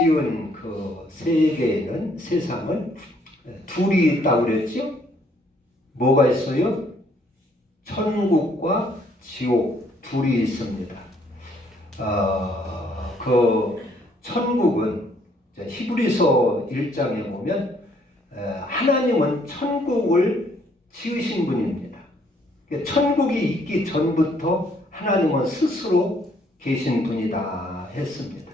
지은 그 세계에는, 세상은 둘이 있다고 그랬죠? 뭐가 있어요? 천국과 지옥 둘이 있습니다. 그 천국은 히브리서 1장에 보면 하나님은 천국을 지으신 분입니다. 천국이 있기 전부터 하나님은 스스로 계신 분이다 했습니다.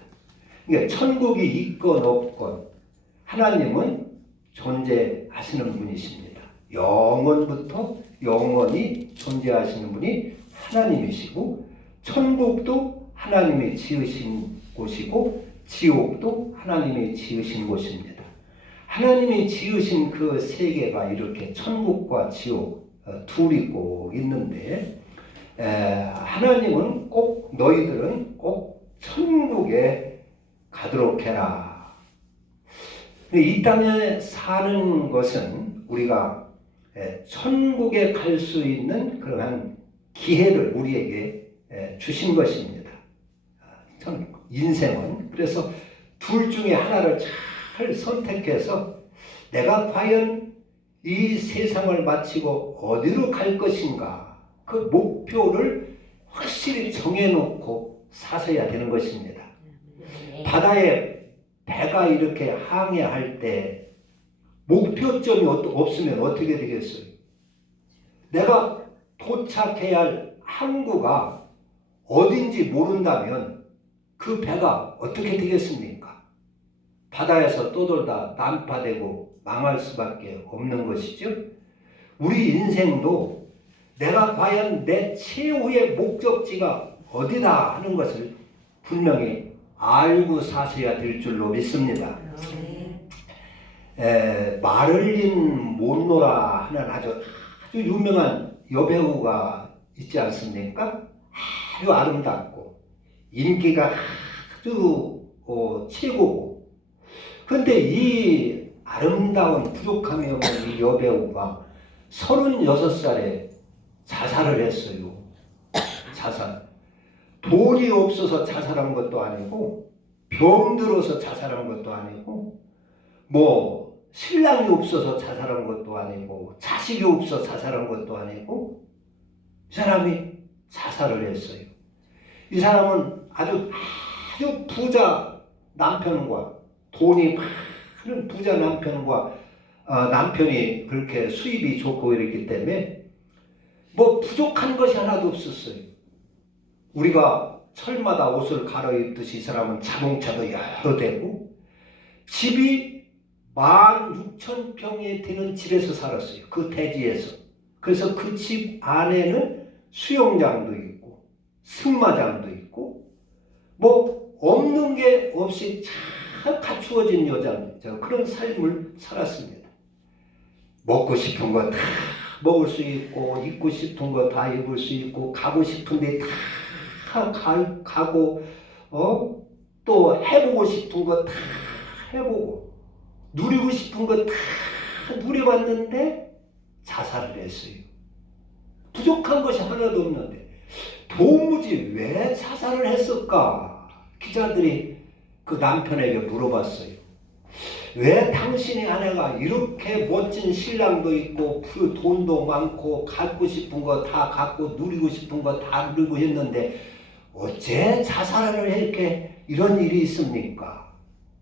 그러니까 천국이 있건 없건 하나님은 존재하시는 분이십니다. 영원부터 영원히 존재하시는 분이 하나님이시고, 천국도 하나님이 지으신 곳이고 지옥도 하나님이 지으신 곳입니다. 하나님이 지으신 그 세계가 이렇게 천국과 지옥 둘이 꼭 있는데, 하나님은 꼭 너희들은 꼭 천국에 가도록 해라. 이 땅에 사는 것은 우리가 천국에 갈 수 있는 그러한 기회를 우리에게 주신 것입니다. 인생은 그래서 둘 중에 하나를 잘 선택해서 내가 과연 이 세상을 마치고 어디로 갈 것인가, 그 목표를 확실히 정해놓고 사셔야 되는 것입니다. 바다에 배가 이렇게 항해할 때 목표점이 없으면 어떻게 되겠어요? 내가 도착해야 할 항구가 어딘지 모른다면 그 배가 어떻게 되겠습니까? 바다에서 떠돌다 난파되고 망할 수밖에 없는 것이죠. 우리 인생도 내가 과연 내 최후의 목적지가 어디다 하는 것을 분명히 알고 사셔야 될 줄로 믿습니다. 마를린 몬로라 하는 아주 유명한 여배우가 있지 않습니까? 아주 아름답고 인기가 아주 최고고, 그런데 이 아름다운 부족함이 없는 이 여배우가 36살에 자살을 했어요. 자살. 돈이 없어서 자살한 것도 아니고, 병들어서 자살한 것도 아니고, 뭐 신랑이 없어서 자살한 것도 아니고, 자식이 없어서 자살한 것도 아니고, 이 사람이 자살을 했어요. 이 사람은 아주 부자 남편과, 돈이 많은 부자 남편과, 남편이 그렇게 수입이 좋고 이랬기 때문에 뭐 부족한 것이 하나도 없었어요. 우리가 철마다 옷을 갈아입듯이 이 사람은 자동차도 여러 대고, 집이 16,000평이 되는 집에서 살았어요. 그 대지에서. 그래서 그 집 안에는 수영장도 있고 승마장도 있고, 뭐 없는 게 없이 잘 갖추어진 여자입니다. 그런 삶을 살았습니다. 먹고 싶은 거 다 먹을 수 있고, 입고 싶은 거 다 입을 수 있고, 가고 싶은 데 다 가고, 또 해보고 싶은 거 다 해보고, 누리고 싶은 거 다 누려봤는데 자살을 했어요. 부족한 것이 하나도 없는데 도무지 왜 자살을 했을까? 기자들이 그 남편에게 물어봤어요. 왜 당신의 아내가 이렇게 멋진 신랑도 있고 돈도 많고 갖고 싶은 거 다 갖고 누리고 싶은 거 다 누리고 했는데 어째 자살을 이렇게 이런 일이 있습니까?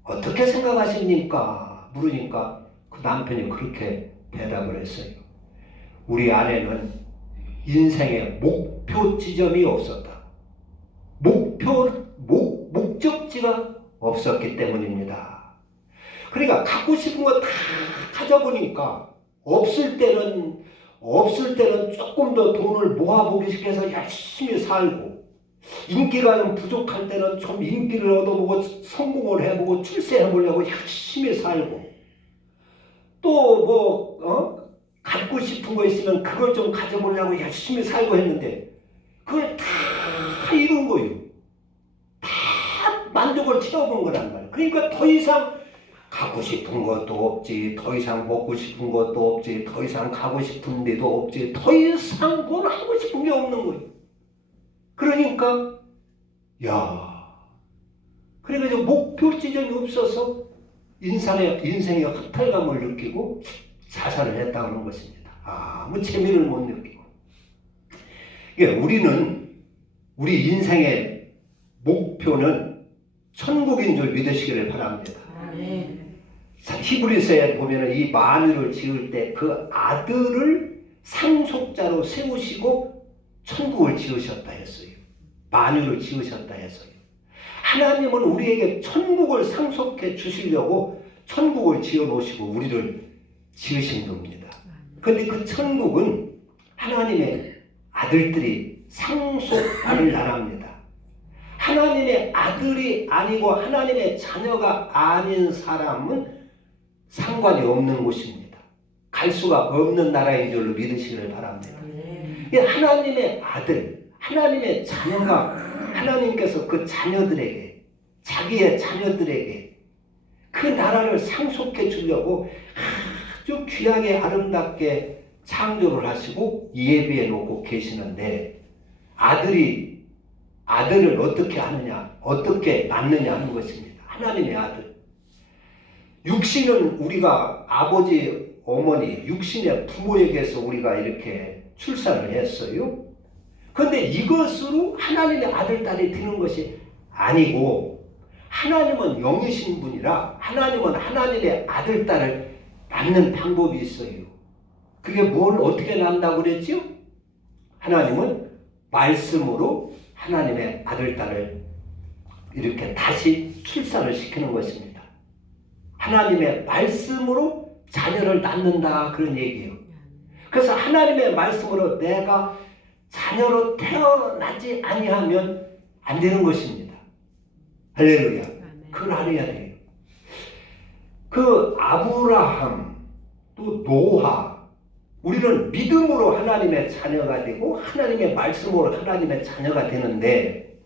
어떻게 생각하십니까? 물으니까 그 남편이 그렇게 대답을 했어요. 우리 아내는 인생의 목표 지점이 없었다. 목적지가 없었기 때문입니다. 그러니까 갖고 싶은 거 다 가져보니까 없을 때는 조금 더 돈을 모아보기 위해서 열심히 살고, 인기가 좀 부족할 때는 좀 인기를 얻어보고 성공을 해보고 출세해보려고 열심히 살고, 또 뭐 갖고 싶은 거 있으면 그걸 좀 가져보려고 열심히 살고 했는데 그걸 다 이룬 거예요. 다 만족을 채워본 거란 말이에요. 그러니까 더 이상 갖고 싶은 것도 없지, 더 이상 먹고 싶은 것도 없지, 더 이상 가고 싶은 데도 없지, 더 이상 뭘 하고 싶은 게 없는 거예요. 그러니까 그래가지고 목표 지점이 없어서 인생의 허탈감을 느끼고 자살을 했다는 것입니다. 아무 재미를 못 느끼고. 우리 인생의 목표는 천국인 줄 믿으시기를 바랍니다. 히브리서에 보면 이 만유를 지을 때 그 아들을 상속자로 세우시고 천국을 지으셨다 했어요. 만유를 지으셨다 했어요. 하나님은 우리에게 천국을 상속해 주시려고 천국을 지어 놓으시고 우리를 지으신 겁니다. 그런데 그 천국은 하나님의 아들들이 상속받을 나라입니다. 하나님의 아들이 아니고 하나님의 자녀가 아닌 사람은 상관이 없는 곳입니다. 갈 수가 없는 나라인 줄로 믿으시기를 바랍니다. 하나님의 아들, 하나님의 자녀가 하나님께서 그 자녀들에게, 자기의 자녀들에게 그 나라를 상속해 주려고 아주 귀하게 아름답게 창조를 하시고 예비해 놓고 계시는데 아들을 어떻게 하느냐, 어떻게 낳느냐 하는 것입니다. 하나님의 아들. 육신은 우리가 아버지, 어머니, 육신의 부모에게서 우리가 이렇게 출산을 했어요. 그런데 이것으로 하나님의 아들, 딸이 되는 것이 아니고 하나님은 영이신 분이라 하나님은 하나님의 아들, 딸을 낳는 방법이 있어요. 그게 뭘 어떻게 낳는다고 그랬죠? 하나님은 말씀으로 하나님의 아들, 딸을 이렇게 다시 출산을 시키는 것입니다. 하나님의 말씀으로 자녀를 낳는다 그런 얘기예요. 그래서 하나님의 말씀으로 내가 자녀로 태어나지 아니하면 안 되는 것입니다. 할렐루야. 그걸 알아야 돼요. 그 아브라함 또 노아 우리는 믿음으로 하나님의 자녀가 되고 하나님의 말씀으로 하나님의 자녀가 되는데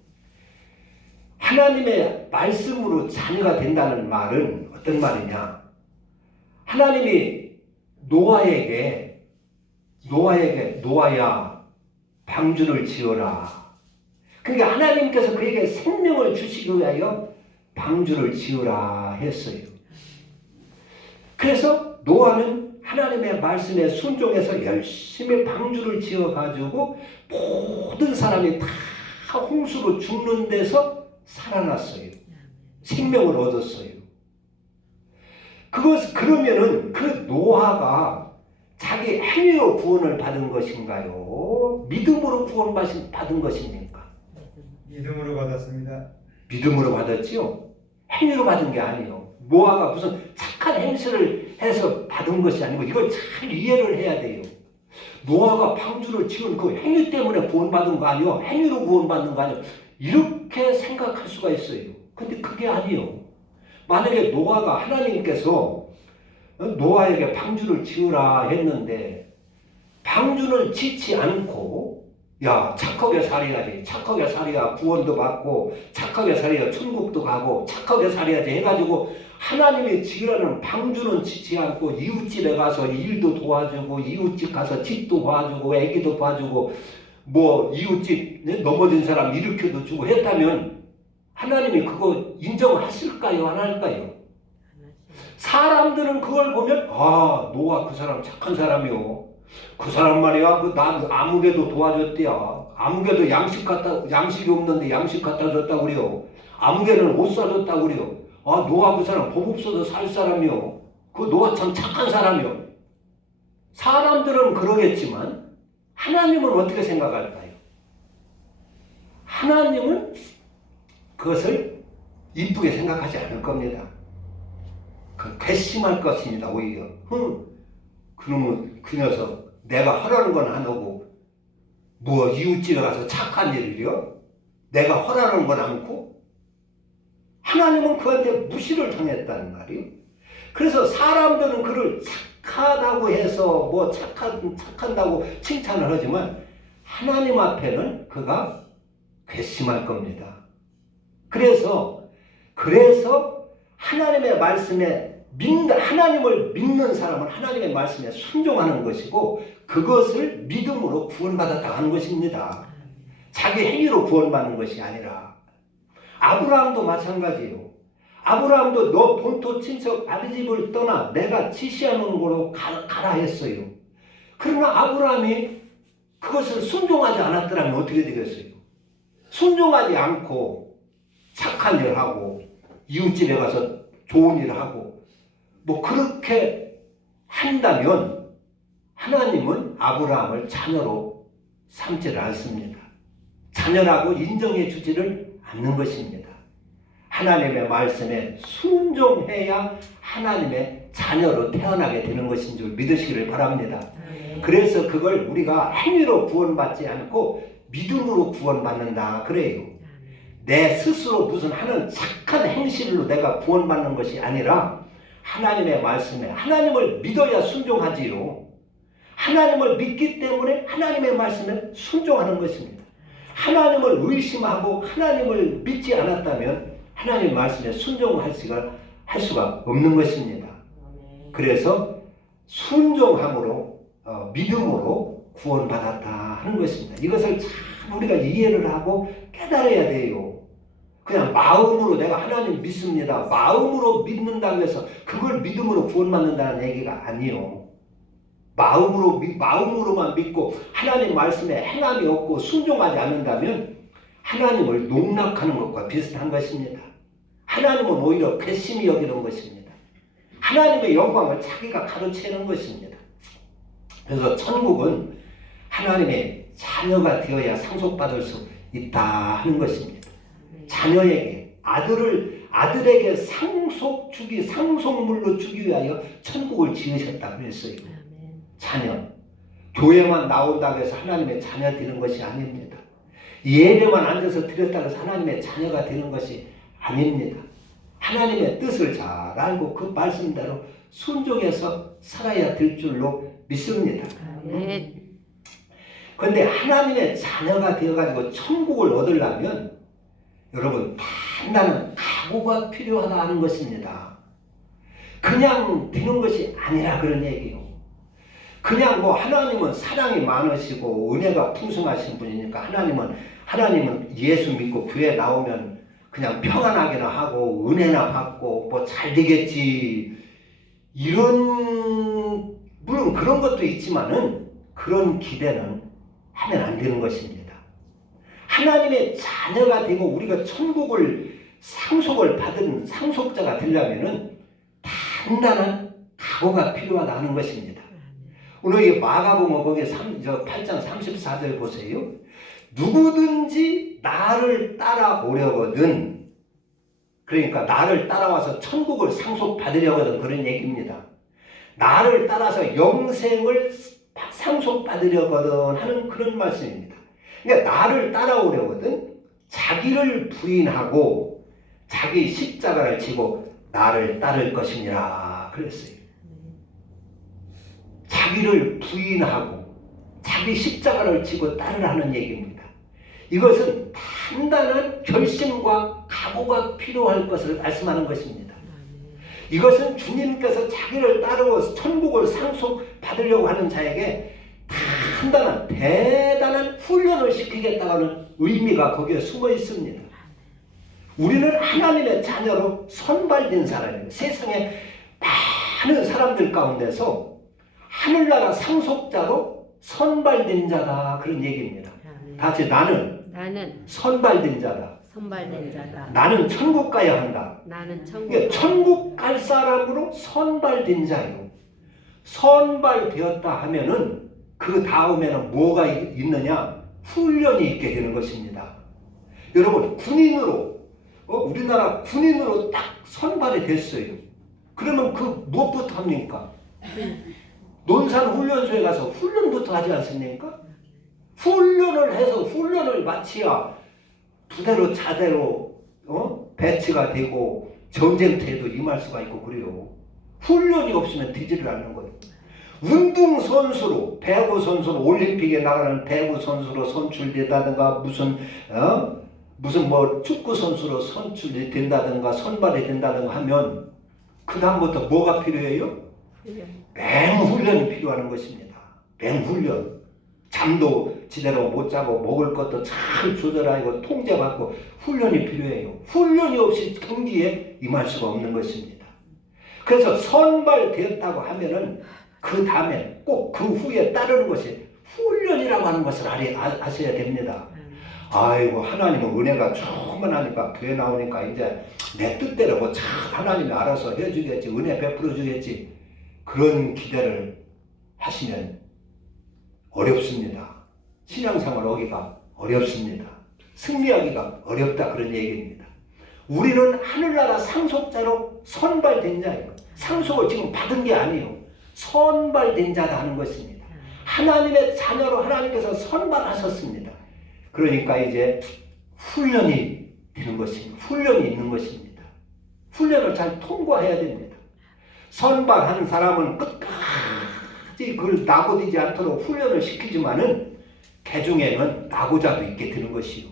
하나님의 말씀으로 자녀가 된다는 말은 어떤 말이냐? 하나님이 노아야 방주를 지어라. 그러니까 하나님께서 그에게 생명을 주시기 위하여 방주를 지으라 했어요. 그래서 노아는 하나님의 말씀에 순종해서 열심히 방주를 지어가지고 모든 사람이 다 홍수로 죽는 데서 살아났어요. 생명을 얻었어요. 그러면은 그 노아가 자기 행위로 구원을 받은 것인가요? 믿음으로 구원받은 것입니까? 믿음으로 받았습니다. 믿음으로 받았지요? 행위로 받은 게 아니에요. 노아가 무슨 착한 행실을 해서 받은 것이 아니고 이걸 잘 이해를 해야 돼요. 노아가 방주를 지은 그 행위 때문에 구원받은 거 아니에요. 행위로 구원받는 거 아니에요. 이렇게 생각할 수가 있어요. 근데 그게 아니에요. 만약에 노아가 하나님께서 노아에게 방주를 지으라 했는데 방주는 짓지 않고 야 착하게 살아야지, 착하게 살아야 구원도 받고 착하게 살아야 천국도 가고 착하게 살아야지 해가지고 하나님이 지으라는 방주는 짓지 않고 이웃집에 가서 일도 도와주고 이웃집 가서 집도 봐주고 애기도 봐주고 뭐 이웃집 넘어진 사람 일으켜도 주고 했다면 하나님이 그거 인정하실까요? 안 할까요? 사람들은 그걸 보면 아 노아 그 사람 착한 사람이요. 그 사람 말이야 나 아무개도 도와줬대야. 아무개도 양식이 없는데 양식 갖다 줬다고 그래요. 아무개는 옷 사줬다고 그래요. 아 노아 그 사람 법 없어도 살 사람이요. 그 노아 참 착한 사람이요. 사람들은 그러겠지만 하나님은 어떻게 생각할까요? 하나님은 그것을 이쁘게 생각하지 않을 겁니다. 괘씸할 것입니다. 오히려 그러면 그 녀석 내가 하라는 건 안 하고 뭐 이웃집에 가서 착한 일이요? 내가 하라는 건 않고 하나님은 그한테 무시를 당했다는 말이에요. 그래서 사람들은 그를 착하다고 해서 뭐 착한다고 칭찬을 하지만 하나님 앞에는 그가 괘씸할 겁니다. 그래서 하나님의 말씀에 하나님을 믿는 사람은 하나님의 말씀에 순종하는 것이고 그것을 믿음으로 구원받았다 하는 것입니다. 자기 행위로 구원받는 것이 아니라 아브라함도 마찬가지예요. 아브라함도 너 본토 친척 아비 집을 떠나 내가 지시하는 곳으로 가라 했어요. 그러나 아브라함이 그것을 순종하지 않았더라면 어떻게 되겠어요? 순종하지 않고 착한 일 하고 이웃집에 가서 좋은 일 하고 뭐 그렇게 한다면 하나님은 아브라함을 자녀로 삼지를 않습니다. 자녀라고 인정해 주지를 않는 것입니다. 하나님의 말씀에 순종해야 하나님의 자녀로 태어나게 되는 것인 줄 믿으시기를 바랍니다. 그래서 그걸 우리가 행위로 구원받지 않고 믿음으로 구원받는다 그래요. 내 스스로 무슨 하는 착한 행실로 내가 구원받는 것이 아니라 하나님의 말씀에 하나님을 믿어야 순종하지요. 하나님을 믿기 때문에 하나님의 말씀에 순종하는 것입니다. 하나님을 의심하고 하나님을 믿지 않았다면 하나님 말씀에 순종할 수가 없는 것입니다. 그래서 순종함으로 믿음으로 구원받았다 하는 것입니다. 이것을 참 우리가 이해를 하고 깨달아야 돼요. 그냥 마음으로 내가 하나님 믿습니다. 마음으로 믿는다고 해서 그걸 믿음으로 구원받는다는 얘기가 아니에요. 마음으로만 믿고 하나님 말씀에 행함이 없고 순종하지 않는다면 하나님을 농락하는 것과 비슷한 것입니다. 하나님은 오히려 괘씸히 여기는 것입니다. 하나님의 영광을 자기가 가로채는 것입니다. 그래서 천국은 하나님의 자녀가 되어야 상속받을 수 있다 하는 것입니다. 자녀에게 아들에게 상속물로 주기 위하여 천국을 지으셨다 그랬어요. 자녀. 교회만 나온다고 해서 하나님의 자녀 되는 것이 아닙니다. 예배만 앉아서 드렸다고 해서 하나님의 자녀가 되는 것이 아닙니다. 하나님의 뜻을 잘 알고 그 말씀대로 순종해서 살아야 될 줄로 믿습니다. 그런데 하나님의 자녀가 되어가지고 천국을 얻으려면 여러분 단단한 각오가 필요하다 하는 것입니다. 그냥 되는 것이 아니라 그런 얘기예요. 그냥 뭐 하나님은 사랑이 많으시고 은혜가 풍성하신 분이니까 하나님은 예수 믿고 교회 나오면 그냥 평안하게나 하고 은혜나 받고 뭐 잘 되겠지 이런 물론 그런 것도 있지만은 그런 기대는 하면 안 되는 것입니다. 하나님의 자녀가 되고 우리가 천국을 상속을 받은 상속자가 되려면은 단단한 각오가 필요하다는 것입니다. 오늘 이 마가복음 거기 8장 34절 보세요. 누구든지 나를 따라오려거든 그러니까 나를 따라와서 천국을 상속받으려거든 그런 얘기입니다. 나를 따라서 영생을 상속받으려거든 하는 그런 말씀입니다. 그러니까 나를 따라오려거든 자기를 부인하고 자기 십자가를 지고 나를 따를 것이니라 그랬어요. 자기를 부인하고 자기 십자가를 지고 따르라는 얘기입니다. 이것은 단단한 결심과 각오가 필요할 것을 말씀하는 것입니다. 이것은 주님께서 자기를 따르고 천국을 상속받으려고 하는 자에게 단단한 대단한 훈련을 시키겠다는 의미가 거기에 숨어 있습니다. 우리는 하나님의 자녀로 선발된 사람이에요. 세상에 많은 사람들 가운데서 하늘나라 상속자로 선발된 자다 그런 얘기입니다. 다시 나는 선발된 자다. 나는 천국 가야 한다. 그러니까 천국 갈 사람으로 선발된 자예요. 선발되었다 하면은 그 다음에는 뭐가 있느냐? 훈련이 있게 되는 것입니다. 여러분 군인으로 우리나라 군인으로 딱 선발이 됐어요. 그러면 그 무엇부터 합니까? 논산훈련소에 가서 훈련부터 하지 않습니까? 훈련을 해서 훈련을 마치야 부대로 자대로 배치가 되고 전쟁터에도 임할 수가 있고 그래요. 훈련이 없으면 되지를 않는 거예요. 운동선수로 배구선수로 올림픽에 나가는 배구선수로 선출된다든가 무슨 뭐 축구선수로 선출이 된다든가 선발이 된다든가 하면 그 다음부터 뭐가 필요해요? 맹훈련이 필요한 것입니다. 맹훈련. 잠도 제대로 못 자고 먹을 것도 잘 조절하고 통제받고 훈련이 필요해요. 훈련이 없이 경기에 임할 수가 없는 것입니다. 그래서 선발되었다고 하면은 그 다음에 꼭 그 후에 따르는 것이 훈련이라고 하는 것을 아셔야 됩니다. 아이고 하나님은 은혜가 충만하니까 교회 나오니까 이제 내 뜻대로 뭐 잘 하나님이 알아서 해주겠지, 은혜 베풀어 주겠지, 그런 기대를 하시면 어렵습니다. 신앙생활 하기가 어렵습니다. 승리하기가 어렵다, 그런 얘기입니다. 우리는 하늘나라 상속자로 선발된 자예요. 상속을 지금 받은 게 아니에요. 선발된 자다 하는 것입니다. 하나님의 자녀로 하나님께서 선발하셨습니다. 그러니까 이제 훈련이 되는 것입니다. 훈련이 있는 것입니다. 훈련을 잘 통과해야 됩니다. 선발하는 사람은 끝까지 그걸 낙오되지 않도록 훈련을 시키지만은 개중에는 낙오자도 있게 되는 것이요.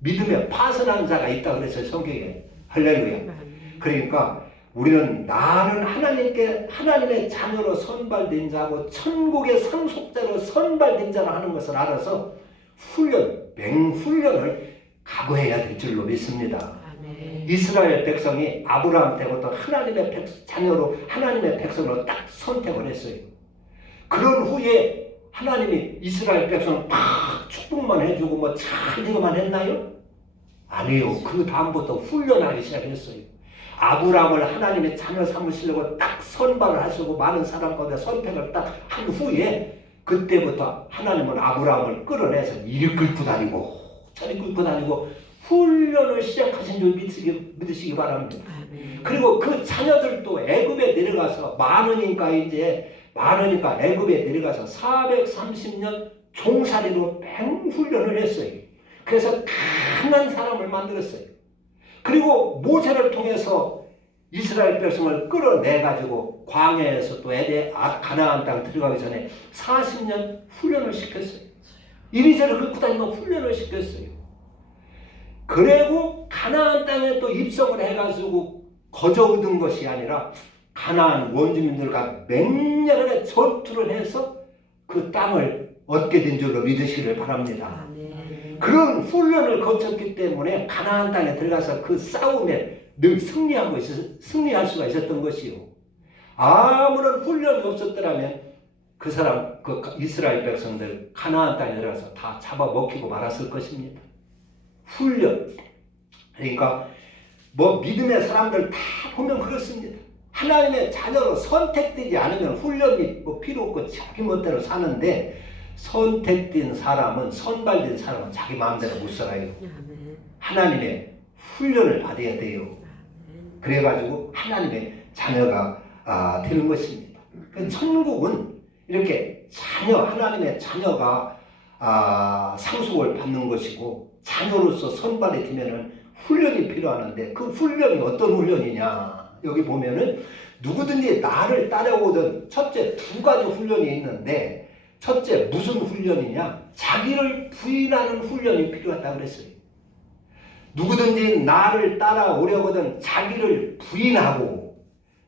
믿음에 파선하는 자가 있다 그랬어요, 성경에. 할렐루야. 그러니까 우리는 나는 하나님의 자녀로 선발된 자고 천국의 상속자로 선발된 자라 하는 것을 알아서 맹훈련을 각오해야 될 줄로 믿습니다. 아멘. 이스라엘 백성이 아브라함 때부터 하나님의 자녀로 하나님의 백성으로 딱 선택을 했어요. 그런 후에 하나님이 이스라엘 백성을 막 축복만 해주고 뭐 잘 되고만 했나요? 아니요. 그 다음부터 훈련하기 시작했어요. 아브라함을 하나님의 자녀 삼으시려고 딱 선발을 하시고 많은 사람 가운데 선택을 딱 한 후에 그때부터 하나님은 아브라함을 끌어내서 이리 끌고 다니고 저리 끌고 다니고 훈련을 시작하신 줄 믿으시기 바랍니다. 그리고 그 자녀들도 애굽에 내려가서 많으니까 애굽에 내려가서 430년 종살이로 맹훈련을 했어요. 그래서 강한 사람을 만들었어요. 그리고 모세를 통해서 이스라엘 백성을 끌어내가지고 광야에서 또 가나안 땅 들어가기 전에 40년 훈련을 시켰어요. 이리저리 긁고 다니면 훈련을 시켰어요. 그리고 가나안 땅에 또 입성을 해가지고 거저 얻은 것이 아니라 가나안 원주민들과 맹렬하게 전투를 해서 그 땅을 얻게 된 줄로 믿으시기를 바랍니다. 그런 훈련을 거쳤기 때문에 가나안 땅에 들어가서 그 싸움에 늘 승리할 수가 있었던 것이요. 아무런 훈련이 없었더라면 그 이스라엘 백성들 가나안 땅에 들어가서 다 잡아먹히고 말았을 것입니다. 훈련. 그러니까 뭐 믿음의 사람들 다 보면 그렇습니다. 하나님의 자녀로 선택되지 않으면 훈련이 뭐 필요 없고 자기 멋대로 사는데, 선택된 사람은, 선발된 사람은 자기 마음대로 못 살아요. 하나님의 훈련을 받아야 돼요. 그래가지고 하나님의 자녀가 되는 것입니다. 천국은 이렇게 하나님의 자녀가 상속을 받는 것이고, 자녀로서 선발이 되면은 훈련이 필요하는데, 그 훈련이 어떤 훈련이냐? 여기 보면은 누구든지 나를 따라오던 첫째 2가지 훈련이 있는데, 첫째 무슨 훈련이냐? 자기를 부인하는 훈련이 필요하다고 그랬어요. 누구든지 나를 따라오려거든 자기를 부인하고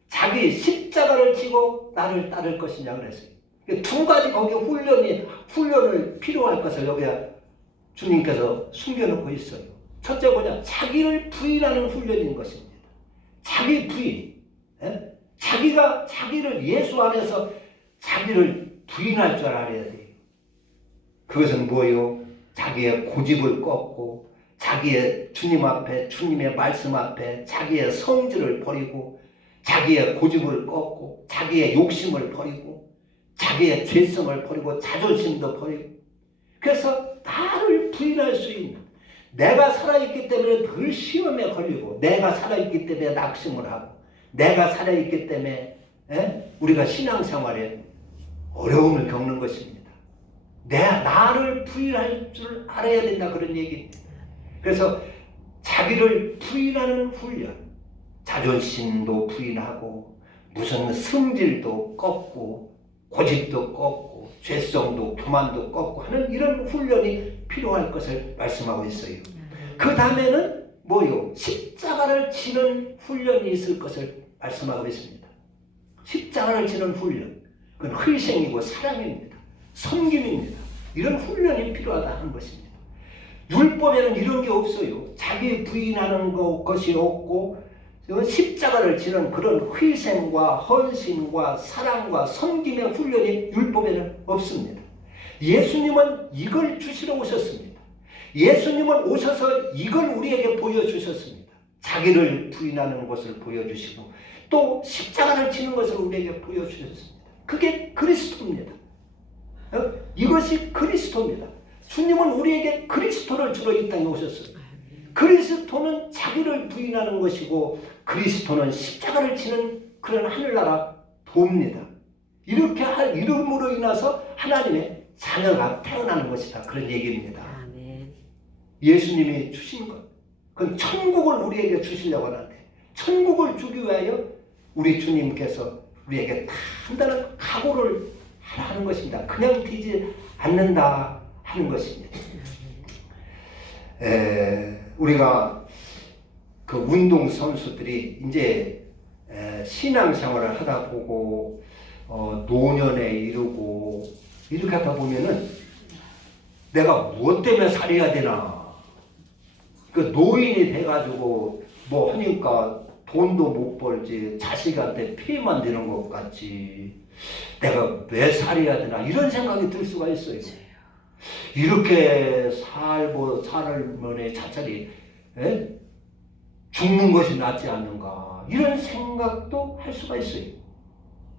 자기 십자가를 지고 나를 따를 것이냐 그랬어요. 2가지 거기 훈련을 필요할 것을 여기 주님께서 숨겨놓고 있어요. 첫째 뭐냐? 자기를 부인하는 훈련인 것입니다. 자기 부인. 자기를 예수 안에서 자기를 부인할 줄 알아야 돼요. 그것은 뭐예요? 자기의 고집을 꺾고 자기의 주님 앞에, 주님의 말씀 앞에 자기의 성질을 버리고 자기의 고집을 꺾고 자기의 욕심을 버리고 자기의 죄성을 버리고 자존심도 버리고, 그래서 나를 부인할 수 있는, 내가 살아있기 때문에 늘 시험에 걸리고, 내가 살아있기 때문에 낙심을 하고, 내가 살아있기 때문에 우리가 신앙생활에 어려움을 겪는 것입니다. 나를 부인할 줄 알아야 된다, 그런 얘기입니다. 그래서 자기를 부인하는 훈련, 자존심도 부인하고 무슨 성질도 꺾고 고집도 꺾고 죄성도 교만도 꺾고 하는 이런 훈련이 필요할 것을 말씀하고 있어요. 그 다음에는 뭐요? 십자가를 지는 훈련이 있을 것을 말씀하고 있습니다. 십자가를 지는 훈련, 그건 희생이고 사랑입니다. 섬김입니다. 이런 훈련이 필요하다 하는 것입니다. 율법에는 이런 게 없어요. 자기 부인하는 것이 없고 십자가를 지는 그런 희생과 헌신과 사랑과 섬김의 훈련이 율법에는 없습니다. 예수님은 이걸 주시러 오셨습니다. 예수님은 오셔서 이걸 우리에게 보여주셨습니다. 자기를 부인하는 것을 보여주시고 또 십자가를 지는 것을 우리에게 보여주셨습니다. 그게 그리스도입니다. 이것이 그리스도입니다. 주님은 우리에게 그리스도를 주러 이 땅에 오셨어요. 그리스도는 자기를 부인하는 것이고 그리스도는 십자가를 지는 그런 하늘나라 도입니다. 이렇게 할 이름으로 인해서 하나님의 자녀가 태어나는 것이다. 그런 얘기입니다. 예수님이 주신 것, 그건 천국을 우리에게 주시려고 하는데 천국을 주기 위하여 우리 주님께서 우리에게 단단한 각오를 하라는 것입니다. 그냥 되지 않는다 하는 것입니다. 우리가 그 운동 선수들이 이제 신앙생활을 하다 보고 노년에 이르고 이렇게 하다 보면은 내가 무엇 때문에 살아야 되나, 그 노인이 돼가지고 뭐 하니까 돈도 못 벌지, 자식한테 피해만 되는 것 같지, 내가 왜 살아야 되나 이런 생각이 들 수가 있어요. 이렇게 살면에 차라리 죽는 것이 낫지 않는가 이런 생각도 할 수가 있어요.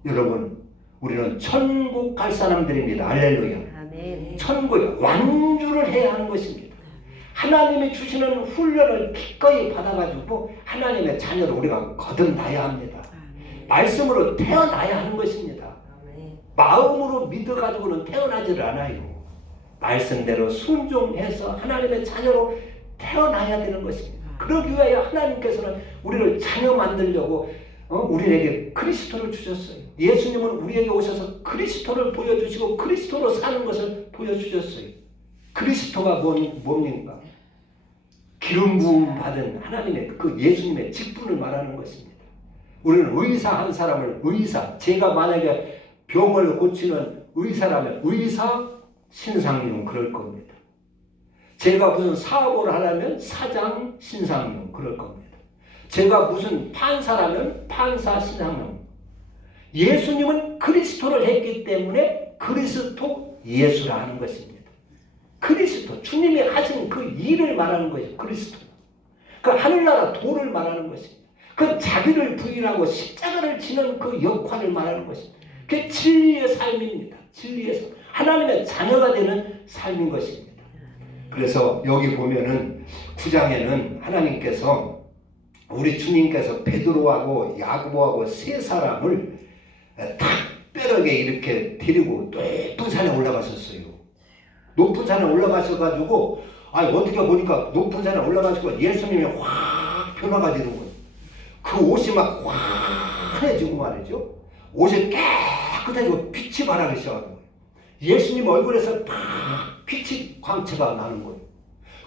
여러분, 우리는 천국 갈 사람들입니다. 할렐루야. 아멘. 천국에 완주를 해야 하는 것입니다. 하나님이 주시는 훈련을 기꺼이 받아가지고 하나님의 자녀를 우리가 거듭나야 합니다. 말씀으로 태어나야 하는 것입니다. 마음으로 믿어가지고는 태어나지를 않아요. 말씀대로 순종해서 하나님의 자녀로 태어나야 되는 것입니다. 그러기 위하여 하나님께서는 우리를 자녀 만들려고 우리에게 그리스도를 주셨어요. 예수님은 우리에게 오셔서 그리스도를 보여주시고 그리스도로 사는 것을 보여주셨어요. 그리스도가 뭡니까? 기름 부음 받은 하나님의 그 예수님의 직분을 말하는 것입니다. 우리는 의사 한 사람을 제가 만약에 병을 고치는 의사라면 의사 신상용 그럴 겁니다. 제가 무슨 사업을 하려면 사장 신상용 그럴 겁니다. 제가 무슨 판사라면 판사 신상용. 예수님은 그리스도를 했기 때문에 그리스도 예수라 하는 것입니다. 그리스도, 주님이 하신 그 일을 말하는 것이죠. 그리스도. 그 하늘나라 도를 말하는 것입니다. 그 자기를 부인하고 십자가를 지는 그 역할을 말하는 것입니다. 그게 진리의 삶입니다. 진리의 삶. 하나님의 자녀가 되는 삶인 것입니다. 그래서 여기 보면은 9장에는 하나님께서 우리 주님께서 베드로하고 야고보하고 세 사람을 특별하게 이렇게 데리고 높은 산에 올라가셨어요. 높은 산에 올라가셔가지고 어떻게 보니까 높은 산에 올라가시고 예수님이 확 변화가 되는 거예요. 그 옷이 막 환해지고 말이죠. 옷이 깨끗해지고 빛이 발하기 시작하는 거예요. 예수님 얼굴에서 막 빛이 광채가 나는 거예요.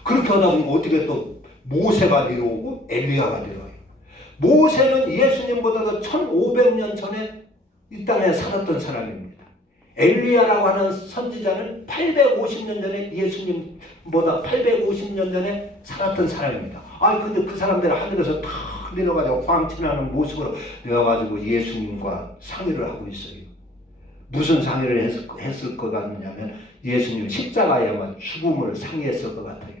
그렇게 하다 보면 어떻게 또 모세가 내려오고 엘리야가 내려와요. 모세는 예수님보다도 1500년 전에 이 땅에 살았던 사람입니다. 엘리야라고 하는 선지자는 850년 전에 예수님보다 850년 전에 살았던 사람입니다. 근데 그 사람들은 하늘에서 다 내려가지고 광채나는 모습으로 내려가지고 예수님과 상의를 하고 있어요. 무슨 상의를 했을 것 같느냐면 예수님 십자가에만 죽음을 상의했을 것 같아요.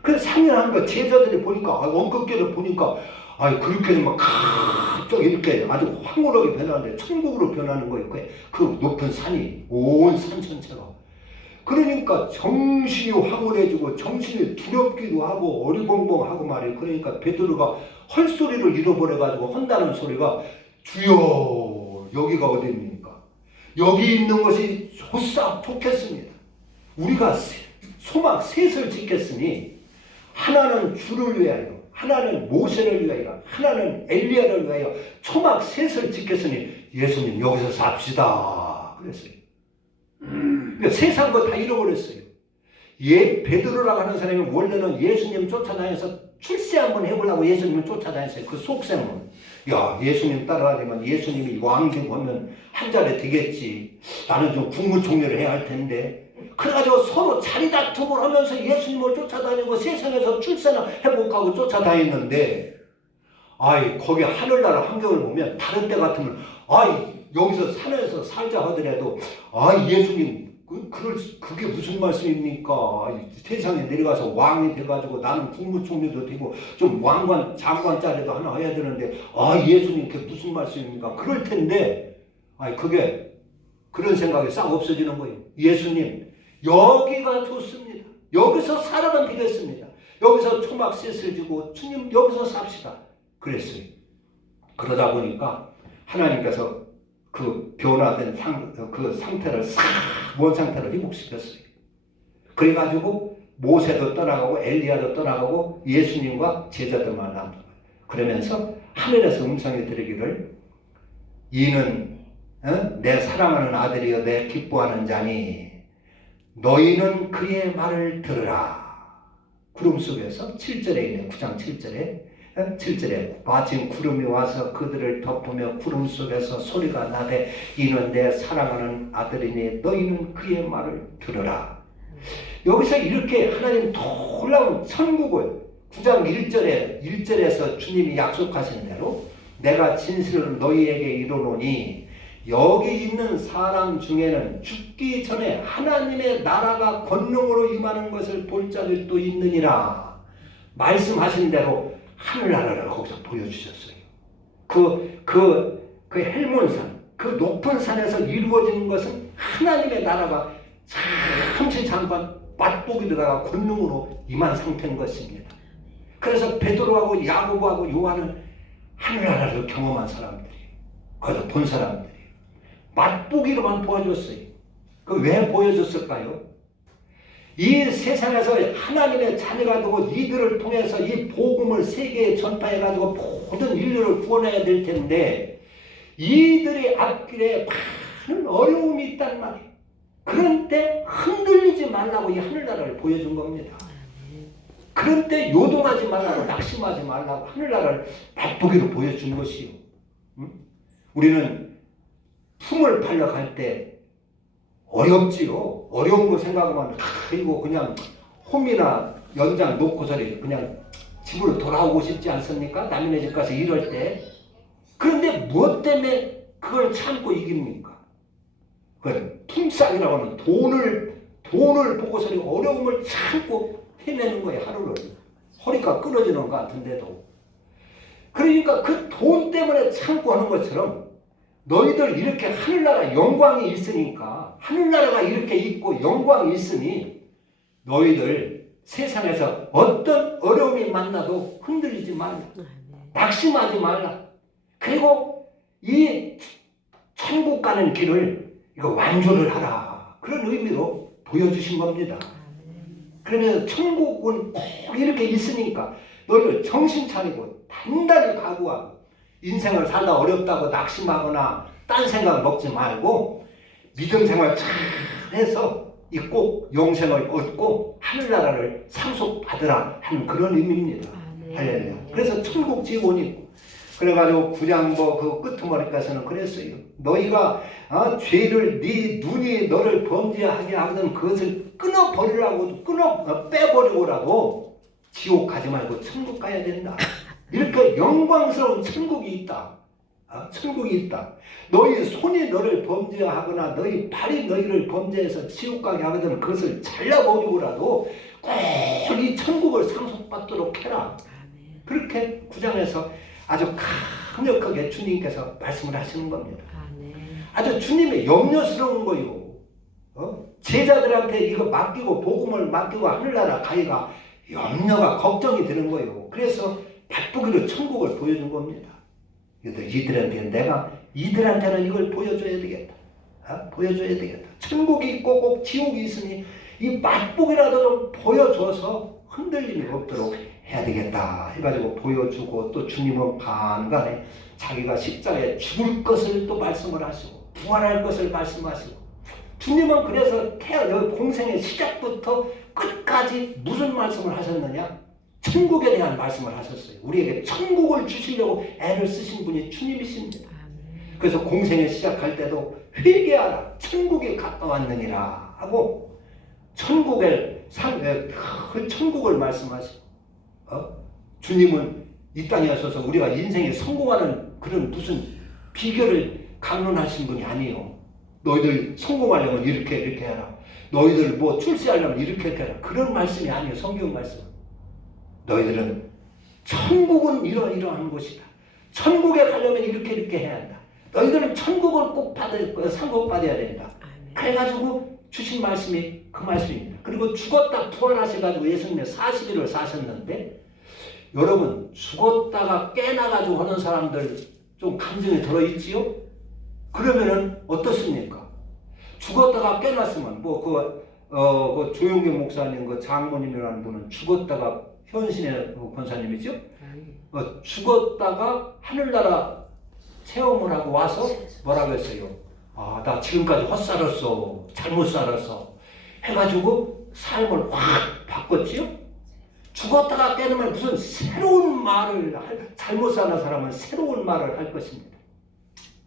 그래서 상의하는 거 제자들이 보니까 원격계를 보니까 그렇게 막 갑자기 이렇게 아주 황홀하게 변하는데 천국으로 변하는 거예요. 그 높은 산이 온 산 전체가. 그러니까 정신이 황홀해지고 정신이 두렵기도 하고 어리벙벙하고 말이에요. 그러니까 베드로가 헐소리를 잃어버려가지고 한다는 소리가 주여 여기가 어디입니까? 여기 있는 것이 좋겠습니다. 우리가 소망 셋을 짓겠으니 하나는 주를 위하여, 하나는 모세를 위하여, 하나는 엘리야를 위하여 초막 셋을 짓겠으니 예수님 여기서 삽시다 그랬어요. 그러니까 세상 거 다 잃어버렸어요. 베드로라고 하는 사람이 원래는 예수님 쫓아다녀서 출세 한번 해보려고 예수님을 쫓아다녔어요. 그 속셈은 예수님 따라다니면 예수님이 왕되고 하면 한 자리 되겠지. 나는 좀 국무총리를 해야 할 텐데 그래가지고 서로 자리 다툼을 하면서 예수님을 쫓아다니고 세상에서 출세나 회복하고 쫓아다녔는데, 아이, 거기 하늘나라 환경을 보면 다른 때 같으면, 아이, 여기서 산에서 살자 하더라도, 아이, 예수님, 그게 무슨 말씀입니까? 세상에 내려가서 왕이 돼가지고 나는 국무총리도 되고 좀 왕관, 장관짜리도 하나 해야 되는데, 아, 예수님, 그게 무슨 말씀입니까? 그럴 텐데, 아이, 그게 그런 생각이 싹 없어지는 거예요. 예수님, 여기가 좋습니다. 여기서 살아면 되겠습니다. 여기서 초막 셋을 지고 주님 여기서 삽시다. 그랬어요. 그러다 보니까 하나님께서 그 변화된 그 상태를 싹 원상태를 회복시켰어요. 그래가지고 모세도 떠나가고 엘리야도 떠나가고 예수님과 제자들만 남은 거예요. 그러면서 하늘에서 음성이 들으기를 이는 내 사랑하는 아들이여 내 기뻐하는 자니 너희는 그의 말을 들으라. 구름 속에서 7절에 있는 9장 7절에 마침 구름이 와서 그들을 덮으며 구름 속에서 소리가 나되 이는 내 사랑하는 아들이니 너희는 그의 말을 들으라. 여기서 이렇게 하나님 놀라운 천국을 9장 1절에서 주님이 약속하신 대로 내가 진실을 너희에게 이루노니 여기 있는 사람 중에는 죽기 전에 하나님의 나라가 권능으로 임하는 것을 볼 자들도 있느니라. 말씀하신 대로 하늘나라를 거기서 보여주셨어요. 그 헬몬산, 그 높은 산에서 이루어진 것은 하나님의 나라가 참치장관 맛보기로다가 권능으로 임한 상태인 것입니다. 그래서 베드로하고 야고보하고 요한은 하늘나라를 경험한 사람들이에요. 거기서 본 사람들이에요. 맛보기로만 보여줬어요. 그 왜 보여줬을까요? 이 세상에서 하나님의 자녀가 되고 이들을 통해서 이 복음을 세계에 전파해가지고 모든 인류를 구원해야 될 텐데 이들의 앞길에 많은 어려움이 있단 말이에요. 그런 때 흔들리지 말라고 이 하늘나라를 보여준 겁니다. 그런 때 요동하지 말라고, 낙심하지 말라고 하늘나라를 맛보기로 보여준 것이요. 우리는 품을 팔러 갈 때 어렵지요. 어려운 거 생각하면 이거 그냥 홈이나 연장 놓고서리 그냥 집으로 돌아오고 싶지 않습니까? 남의 집 가서 이럴 때. 그런데 무엇 때문에 그걸 참고 이깁니까? 그건 품삯이라고 하는 돈을 보고서리 어려움을 참고 해내는 거예요. 하루를. 허리가 끊어지는 것 같은데도. 그러니까 그 돈 때문에 참고 하는 것처럼 너희들 이렇게 하늘나라 영광이 있으니까 하늘나라가 이렇게 있고 영광이 있으니 너희들 세상에서 어떤 어려움이 만나도 흔들리지 말라. 낙심하지 말라. 그리고 이 천국 가는 길을 이거 완주를 하라. 그런 의미로 보여주신 겁니다. 그러면 천국은 꼭 이렇게 있으니까 너희들 정신 차리고 단단히 각오하고 인생을 살다 어렵다고 낙심하거나 딴 생각 먹지 말고 믿음 생활 잘 해서 이 꼭 영생을 얻고 하늘나라를 상속받으라 하는 그런 의미입니다. 할렐루야. 그래서 천국 지원이 있고 그래가지고 구장보 그 끄트머리까지는 그랬어요. 너희가 죄를 네 눈이 너를 범죄하게 하거든 그것을 끊어버리라고 빼버리고라도 지옥 가지 말고 천국 가야 된다. 이렇게 영광스러운 천국이 있다. 천국이 있다. 너희 손이 너를 범죄하거나 너희 발이 너희를 범죄해서 지옥 가게 하거든 그것을 잘라버리고라도 꼭 이 천국을 상속받도록 해라. 그렇게 구장에서 아주 강력하게 주님께서 말씀을 하시는 겁니다. 아주 주님의 염려스러운 거요. 제자들한테 이거 맡기고 복음을 맡기고 하늘나라 가기가 염려가 걱정이 되는 거예요. 그래서 맛보기로 천국을 보여준 겁니다. 이들한테는 이걸 보여줘야 되겠다. 보여줘야 되겠다. 천국이 있고 꼭 지옥이 있으니 이 맛보기라도 좀 보여줘서 흔들림이 없도록 해야 되겠다 해가지고 보여주고 또 주님은 간간에 자기가 십자가에 죽을 것을 또 말씀을 하시고 부활할 것을 말씀하시고 주님은 그래서 공생의 시작부터 끝까지 무슨 말씀을 하셨느냐? 천국에 대한 말씀을 하셨어요. 우리에게 천국을 주시려고 애를 쓰신 분이 주님이십니다. 그래서 공생을 시작할 때도 회개하라 천국에 가까웠느니라 하고 그 천국을 말씀하시고 주님은 이 땅에 오셔서 우리가 인생에 성공하는 그런 무슨 비결을 강론하신 분이 아니에요. 너희들 성공하려면 이렇게 해라. 너희들 뭐 출세하려면 이렇게 해라. 그런 말씀이 아니에요. 성경 말씀. 너희들은 천국은 이러한 곳이다. 천국에 가려면 이렇게 해야 한다. 너희들은 천국을 꼭 상급받아야 된다. 그래가지고 주신 말씀이 그 말씀입니다. 그리고 죽었다 부활하셔가지고 예수님이 40일을 사셨는데 여러분 죽었다가 깨나가지고 하는 사람들 좀 감정이 들어있지요? 그러면은 어떻습니까? 죽었다가 깨났으면 그 조용경 목사님 그 장모님이라는 분은 죽었다가 현신의 권사님이죠? 죽었다가 하늘나라 체험을 하고 와서 뭐라고 했어요? 나 지금까지 헛살았어. 잘못 살았어. 해가지고 삶을 확 바꿨지요? 죽었다가 깨우면 무슨 새로운 말을 잘못 사는 사람은 새로운 말을 할 것입니다.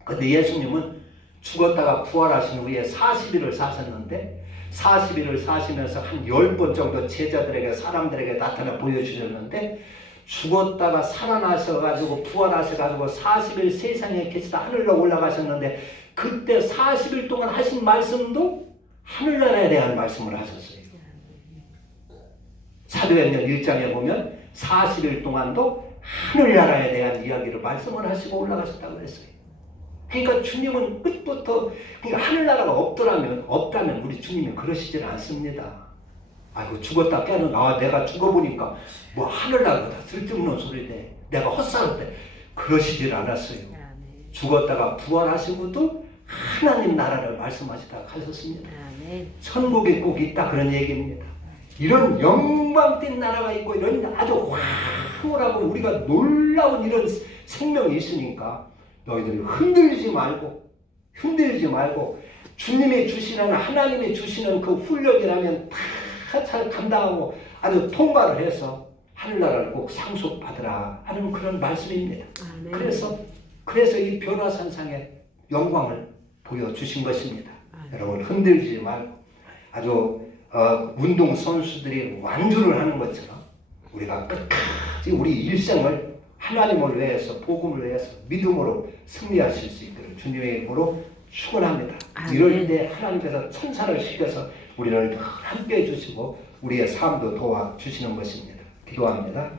근데 예수님은 죽었다가 부활하신 후에 40일을 사셨는데 40일을 사시면서 한 10번 정도 제자들에게 사람들에게 나타나 보여주셨는데 죽었다가 살아나셔가지고 부활하셔가지고 40일 세상에 계시다 하늘로 올라가셨는데 그때 40일 동안 하신 말씀도 하늘나라에 대한 말씀을 하셨어요. 사도행전 1장에 보면 40일 동안도 하늘나라에 대한 이야기를 말씀을 하시고 올라가셨다고 했어요. 그러니까 주님은 끝부터 하늘나라가 없다면 우리 주님은 그러시질 않습니다. 아이고 죽었다 깨는 내가 죽어보니까 뭐 하늘나라보다 쓸데없는 소리네. 내가 헛살았대. 그러시질 않았어요. 죽었다가 부활하시고도 하나님 나라를 말씀하시다가 하셨습니다. 천국에 꼭 있다 그런 얘기입니다. 이런 영광된 나라가 있고 이런 아주 황홀하고 우리가 놀라운 이런 생명이 있으니까 너희들이 흔들리지 말고 주님이 주시는 하나님이 주시는 그 훈련이라면 다 잘 감당하고 아주 통과를 해서 하늘나라를 꼭 상속받으라 하는 그런 말씀입니다. 그래서 이 변화산상의 영광을 보여주신 것입니다. 여러분 흔들리지 말고 아주 운동선수들이 완주를 하는 것처럼 우리가 끝까지 우리 일생을 하나님을 위해서 복음을 위해서 믿음으로 승리하실 수 있도록 주님의 이름으로 축원합니다. 이럴 때 하나님께서 천사를 시켜서 우리를 함께 해주시고 우리의 삶도 도와주시는 것입니다. 기도합니다.